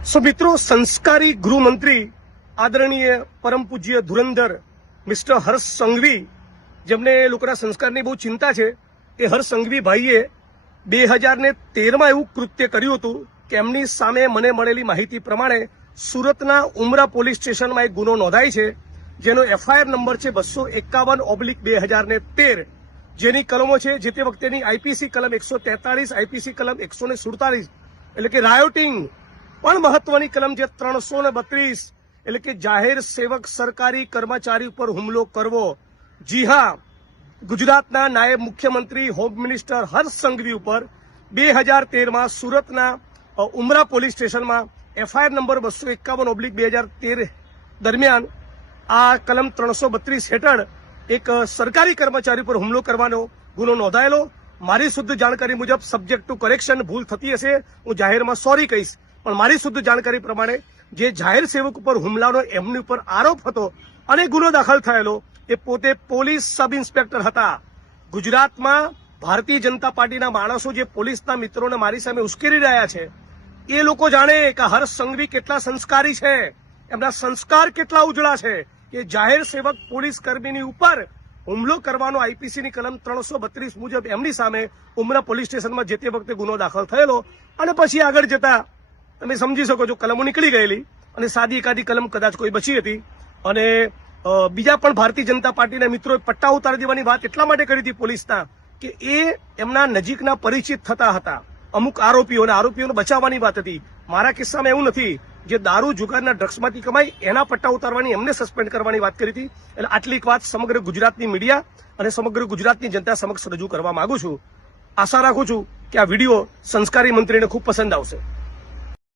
મિત્રો, સંસ્કારી ગૃહમંત્રી આદરણીય પરમ પૂજ્ય ધુરંધર મિસ્ટર હર્ષ સંઘવી, જેમને લોકોના સંસ્કારની બહુ ચિંતા છે, એ હર્ષ સંઘવી ભાઈએ 2013માં એવું કૃત્ય કર્યું હતું કે એમની સામે મને મળેલી માહિતી પ્રમાણે સુરતના ઉમરા પોલીસ સ્ટેશનમાં એક ગુનો નોંધાય છે, જેનો એફઆઈઆર નંબર છે 251/2013, જેની કલમો છે જે તે વખતેની આઈપીસી કલમ 143, આઈપીસી કલમ 147 એટલે કે રાયોટિંગ, પણ મહત્વની કલમ છે 332 એટલે કે જાહેર સેવક સરકારી કર્મચારી ઉપર હુમલો કરવો. જી હા, ગુજરાતના નાયબ મુખ્યમંત્રી હોમ મિનિસ્ટર હર્ષ સંઘવી ઉપર 2013માં સુરતના ઉમરા પોલીસ સ્ટેશનમાં એફઆઈઆર નંબર 251/2013 દરમિયાન આ કલમ 332 હેઠળ એક સરકારી કર્મચારી પર હુમલો કરવાનો ગુનો નોંધાયેલો. મારી શુદ્ધ જાણકારી મુજબ સબ્જેક્ટ ટુ કરેક્શન, ભૂલ થતી હશે, હું જાહેરમાં સોરી કહીશ, પણ મારી શુદ્ધ જાણકારી પ્રમાણે જે જાહેર સેવક ઉપર હુમલાનો એમની ઉપર આરોપ હતો અને ગુનો દાખલ થયેલો, એ પોતે પોલીસ સબ ઇન્સ્પેક્ટર હતા. ગુજરાતમાં ભારતીય જનતા પાર્ટીના માણસો જે પોલીસના મિત્રોને મારી સામે ઉશ્કેરી રહ્યા છે, એ લોકો જાણે કે હર્ષ સંઘવી કેટલા સંસ્કારી છે, એમના સંસ્કાર કેટલા ઉજળા છે કે જાહેર સેવક પોલીસ કર્મીની ઉપર હુમલો કરવાનો આઈપીસીની કલમ 332 મુજબ એમની સામે ઉમરા પોલીસ સ્ટેશનમાં જે તે વખતે ગુનો દાખલ થયેલો. અને પછી આગળ જતા તમે સમજી શકો છો, કલમો નીકળી ગયેલી અને સાદી એકાદી કલમ કદાચ કોઈ બચી હતી. અને બીજા પણ ભારતીય જનતા પાર્ટીના મિત્રોએ પટ્ટા ઉતારી દેવાની વાત એટલા માટે કરી હતી પોલીસના કે એ એમના નજીકના પરિચિત થતા હતા અમુક આરોપીઓને બચાવવાની વાત હતી. મારા કિસ્સામાં એવું નથી. જે દારૂ જુગારના ડ્રગ્સમાંથી કમાઈ એના પટ્ટા ઉતારવાની, એમને સસ્પેન્ડ કરવાની વાત કરી હતી. એટલે આટલી એક વાત સમગ્ર ગુજરાતની મીડિયા અને સમગ્ર ગુજરાતની જનતા સમક્ષ રજૂ કરવા માંગુ છું. આશા રાખું છું કે આ વિડીયો સંસ્કારી મંત્રીને ખૂબ પસંદ આવશે.